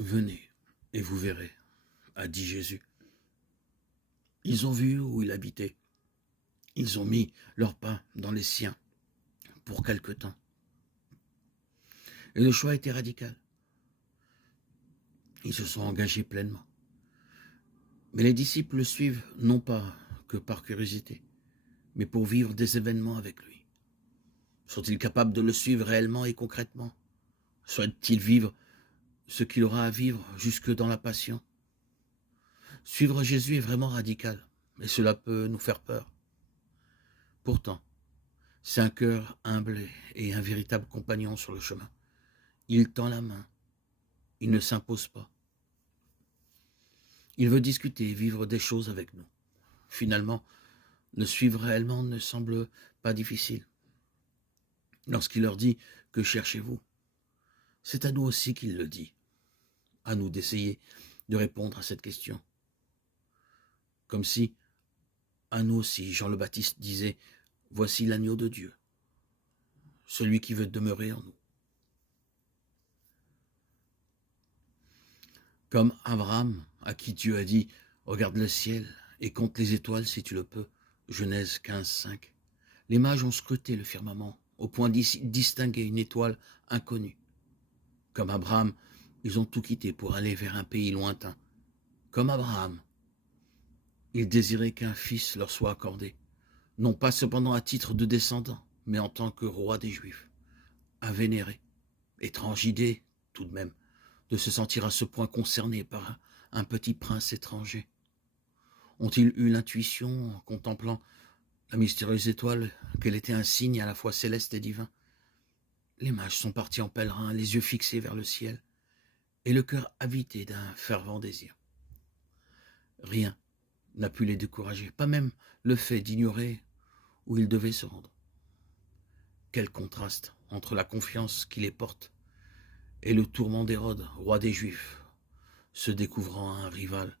Venez, et vous verrez, a dit Jésus. Ils ont vu où il habitait. Ils ont mis leur pain dans les siens pour quelque temps. Et le choix était radical. Ils se sont engagés pleinement. Mais les disciples le suivent non pas que par curiosité, mais pour vivre des événements avec lui. Sont-ils capables de le suivre réellement et concrètement? Souhaitent-ils vivre ce qu'il aura à vivre jusque dans la passion? Suivre Jésus est vraiment radical, et cela peut nous faire peur. Pourtant, c'est un cœur humble et un véritable compagnon sur le chemin. Il tend la main, il ne s'impose pas. Il veut discuter et vivre des choses avec nous. Finalement, le suivre réellement ne semble pas difficile. Lorsqu'il leur dit « Que cherchez-vous » c'est à nous aussi qu'il le dit. À nous d'essayer de répondre à cette question. Comme si, à nous aussi, Jean le Baptiste disait « Voici l'agneau de Dieu, celui qui veut demeurer en nous. » Comme Abraham, à qui Dieu a dit « Regarde le ciel et compte les étoiles si tu le peux » Genèse 15, 5. Les mages ont scruté le firmament au point d'y distinguer une étoile inconnue. Comme Abraham, ils ont tout quitté pour aller vers un pays lointain. Comme Abraham, ils désiraient qu'un fils leur soit accordé, non pas cependant à titre de descendant, mais en tant que roi des Juifs, à vénérer. Étrange idée, tout de même, de se sentir à ce point concerné par un petit prince étranger. Ont-ils eu l'intuition, en contemplant la mystérieuse étoile, qu'elle était un signe à la fois céleste et divin? Les mages sont partis en pèlerin, les yeux fixés vers le ciel, et le cœur habité d'un fervent désir. Rien n'a pu les décourager, pas même le fait d'ignorer où ils devaient se rendre. Quel contraste entre la confiance qui les porte et le tourment d'Hérode, roi des Juifs, se découvrant un rival.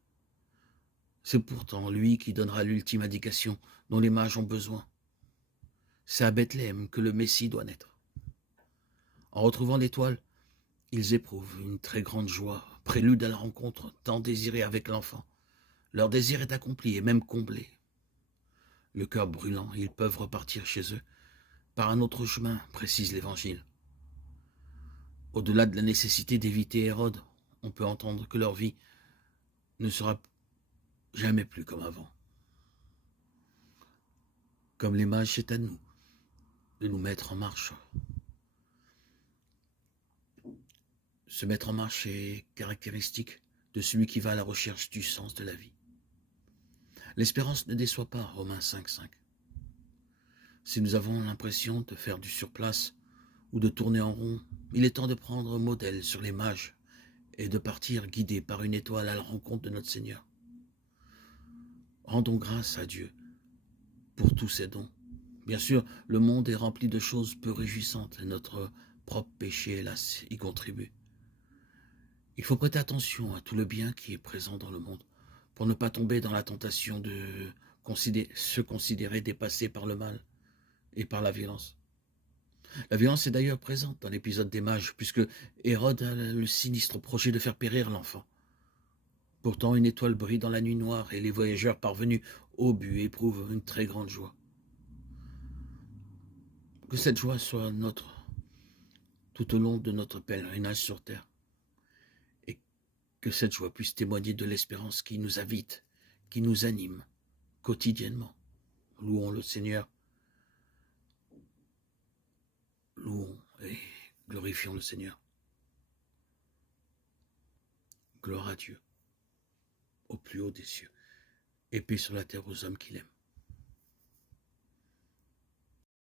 C'est pourtant lui qui donnera l'ultime indication dont les mages ont besoin. C'est à Bethléem que le Messie doit naître. En retrouvant l'étoile, ils éprouvent une très grande joie, prélude à la rencontre tant désirée avec l'enfant. Leur désir est accompli et même comblé. Le cœur brûlant, ils peuvent repartir chez eux par un autre chemin, précise l'Évangile. Au-delà de la nécessité d'éviter Hérode, on peut entendre que leur vie ne sera jamais plus comme avant. Comme les mages, c'est à nous de nous mettre en marche. Se mettre en marche est caractéristique de celui qui va à la recherche du sens de la vie. L'espérance ne déçoit pas, Romains 5, 5. Si nous avons l'impression de faire du surplace ou de tourner en rond, il est temps de prendre modèle sur les mages et de partir guidés par une étoile à la rencontre de notre Seigneur. Rendons grâce à Dieu pour tous ses dons. Bien sûr, le monde est rempli de choses peu réjouissantes et notre propre péché, hélas, y contribue. Il faut prêter attention à tout le bien qui est présent dans le monde pour ne pas tomber dans la tentation de se considérer dépassé par le mal et par la violence. La violence est d'ailleurs présente dans l'épisode des mages, puisque Hérode a le sinistre projet de faire périr l'enfant. Pourtant, une étoile brille dans la nuit noire et les voyageurs parvenus au but éprouvent une très grande joie. Que cette joie soit nôtre tout au long de notre pèlerinage sur terre et que cette joie puisse témoigner de l'espérance qui nous habite, qui nous anime quotidiennement. Louons le Seigneur, louons et glorifions le Seigneur. Gloire à Dieu, au plus haut des cieux, et paix sur la terre aux hommes qu'il aime.